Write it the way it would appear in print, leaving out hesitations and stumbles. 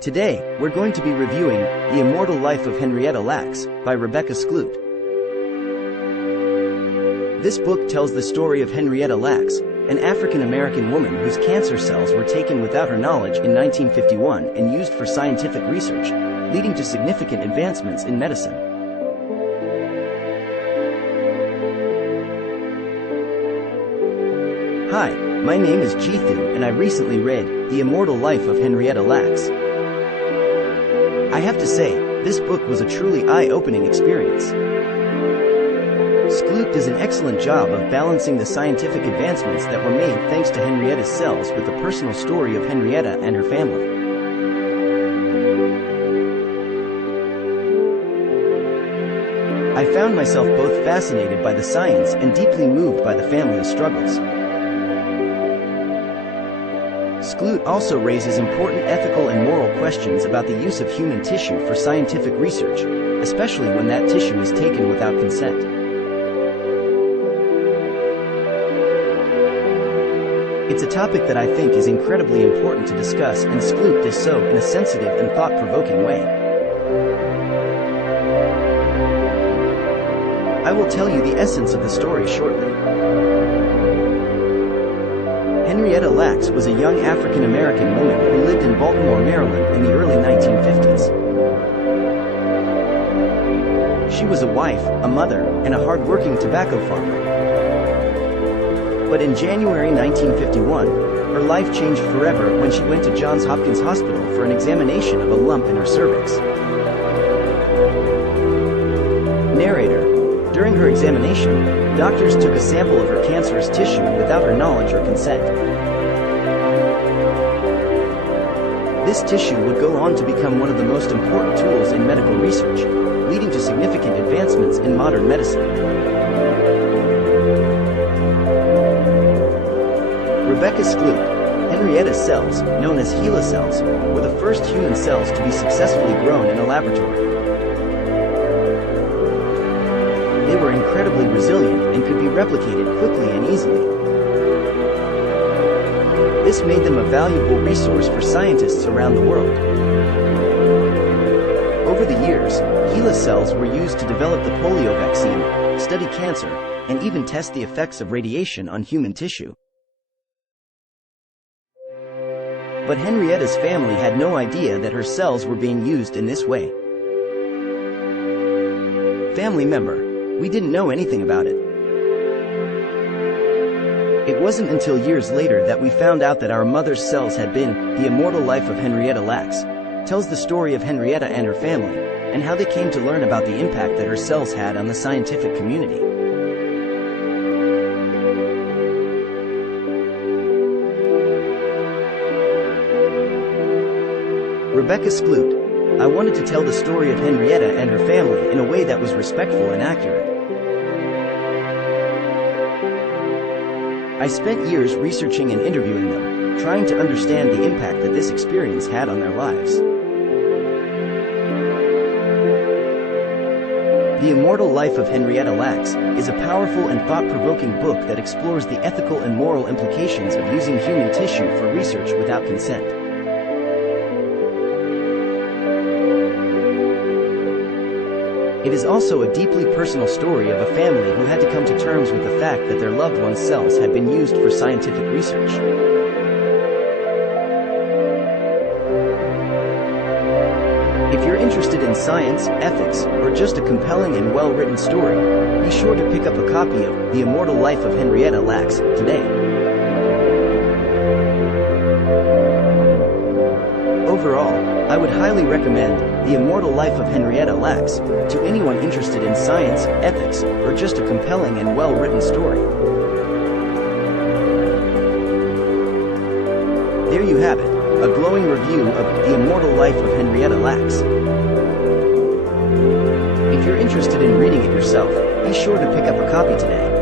Today, we're going to be reviewing The Immortal Life of Henrietta Lacks by Rebecca Skloot. This book tells the story of Henrietta Lacks, an African-American woman whose cancer cells were taken without her knowledge in 1951 and used for scientific research, leading to significant advancements in medicine. Hi, my name is Jithu and I recently read The Immortal Life of Henrietta Lacks. I have to say, this book was a truly eye-opening experience. Skloot does an excellent job of balancing the scientific advancements that were made thanks to Henrietta's cells with the personal story of Henrietta and her family. I found myself both fascinated by the science and deeply moved by the family's struggles. Skloot also raises important ethical and moral questions about the use of human tissue for scientific research, especially when that tissue is taken without consent. It's a topic that I think is incredibly important to discuss, and Skloot does so in a sensitive and thought-provoking way. I will tell you the essence of the story shortly. Henrietta Lacks was a young African-American woman who lived in Baltimore, Maryland in the early 1950s. She was a wife, a mother, and a hard-working tobacco farmer. But in January 1951, her life changed forever when she went to Johns Hopkins Hospital for an examination of a lump in her cervix. Narrator: during her examination, doctors took a sample of her cancerous tissue without her knowledge or consent. This tissue would go on to become one of the most important tools in medical research, leading to significant advancements in modern medicine. Rebecca Skloot: Henrietta's cells, known as HeLa cells, were the first human cells to be successfully grown in a laboratory. They were incredibly resilient and could be replicated quickly and easily. This made them a valuable resource for scientists around the world. Over the years, HeLa cells were used to develop the polio vaccine, study cancer, and even test the effects of radiation on human tissue. But Henrietta's family had no idea that her cells were being used in this way. Family member: we didn't know anything about it. It wasn't until years later that we found out that our mother's cells had been. The Immortal Life of Henrietta Lacks tells the story of Henrietta and her family, and how they came to learn about the impact that her cells had on the scientific community. Rebecca Skloot: I wanted to tell the story of Henrietta and her family in a way that was respectful and accurate. I spent years researching and interviewing them, trying to understand the impact that this experience had on their lives. The Immortal Life of Henrietta Lacks is a powerful and thought-provoking book that explores the ethical and moral implications of using human tissue for research without consent. It is also a deeply personal story of a family who had to come to terms with the fact that their loved one's cells had been used for scientific research. If you're interested in science, ethics, or just a compelling and well-written story, be sure to pick up a copy of The Immortal Life of Henrietta Lacks today. Overall, I would highly recommend The Immortal Life of Henrietta Lacks to anyone interested in science, ethics, or just a compelling and well-written story. There you have it, a glowing review of The Immortal Life of Henrietta Lacks. If you're interested in reading it yourself, be sure to pick up a copy today.